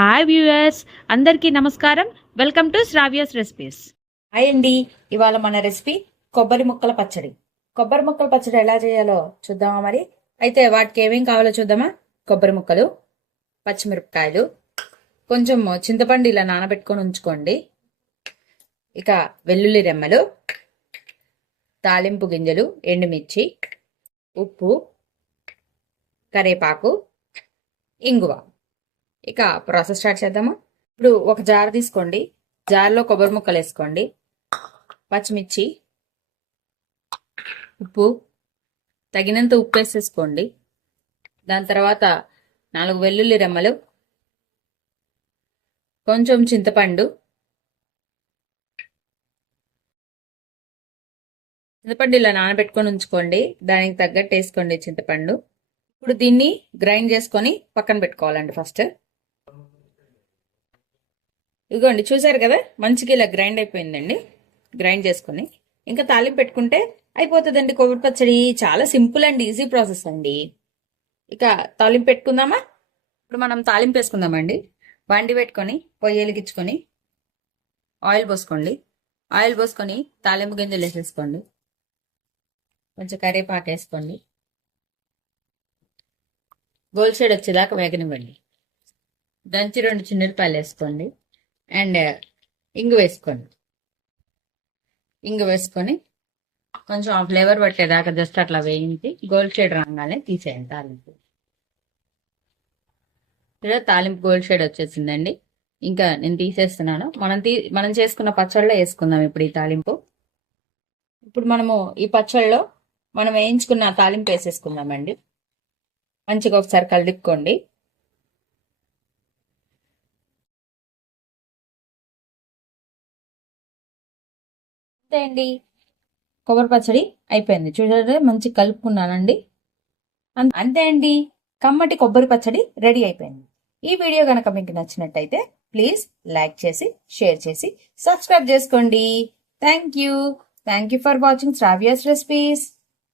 Hi viewers, అందరికీ నమస్కారం. Welcome to Sravya's recipes. Hi అండి. ఇవాళ మన రెసిపీ కొబ్బరి ముక్కల పచ్చడి. కొబ్బరి ముక్కల పచ్చడి ఎలా చేయాలో చూద్దామా మరి? అయితే వాటికి ఏమేం కావాలో చూద్దామా? కొబ్బరి ముక్కలు, పచ్చిమిరపకాయలు, కొంచెం చింతపండు ఇలా నానబెట్టుకొని ఉంచుకోండి. ఇక వెల్లుల్లి రెమ్మలు, తాలింపు గింజలు, ఎండుమిర్చి, ఉప్పు, కరేపాకు, ఇంగువ. ఇక ప్రాసెస్ స్టార్ట్ చేద్దామా? ఇప్పుడు ఒక జార్ తీసుకోండి. జార్లో కొబ్బరి ముక్కలు వేసుకోండి, పచ్చిమిర్చి, ఉప్పు, తగినంత ఉప్పు వేసేసుకోండి. దాని తర్వాత 4 వెల్లుల్లి రెమ్మలు, కొంచెం చింతపండు ఇలా నానబెట్టుకొని ఉంచుకోండి. దానికి తగ్గట్టు వేసుకోండి చింతపండు. ఇప్పుడు దీన్ని గ్రైండ్ చేసుకొని పక్కన పెట్టుకోవాలండి. ఫస్ట్ ఇదిగోండి, చూసారు కదా, మంచిగా ఇలా గ్రైండ్ అయిపోయిందండి. గ్రైండ్ చేసుకుని ఇంకా తాలింపు పెట్టుకుంటే అయిపోతుందండి కొబ్బరి పచ్చడి. చాలా సింపుల్ అండ్ ఈజీ ప్రాసెస్ అండి. ఇక తాలింపు పెట్టుకుందామా? ఇప్పుడు మనం తాలింపు వేసుకుందామండి. వండి పెట్టుకొని పొయ్యి వెలిగించుకొని ఆయిల్ పోసుకోండి. ఆయిల్ పోసుకొని తాలింపు గింజలు వేసేసుకోండి. కొంచెం కరివేపాకు వేసుకోండి. గోల్డ్ షేడ్ వచ్చేదాకా వేగనివ్వండి. దంచి 2 చిన్నులపాయలు వేసుకోండి. అండ్ ఇంగు వేసుకోండి. ఇంగు వేసుకొని కొంచెం ఆ ఫ్లేవర్ పట్టేదాకా జస్ట్ అట్లా వేయించి గోల్డ్ షేడ్ రాగానే తీసేయండి తాలింపు. ఇలా తాలింపు గోల్డ్ షేడ్ వచ్చేసిందండి. ఇంకా నేను తీసేస్తున్నాను. మనం చేసుకున్న పచ్చళ్ళలో వేసుకుందాం ఇప్పుడు ఈ తాలింపు. ఇప్పుడు మనము ఈ పచ్చళ్ళలో మనం వేయించుకున్న తాలింపు వేసేసుకుందామండి. మంచిగా ఒకసారి కలుపుకోండి. అంతే అండి, కొబ్బరి పచ్చడి అయిపోయింది. చూడండి, మంచి కలుపుకున్నానండి. అంతే అండి, కమ్మటి కొబ్బరి పచ్చడి రెడీ అయిపోయింది. ఈ వీడియో కనుక మీకు నచ్చినట్టయితే ప్లీజ్ లైక్ చేసి, షేర్ చేసి, సబ్స్క్రైబ్ చేసుకోండి. Thank you for watching Sravya's recipes.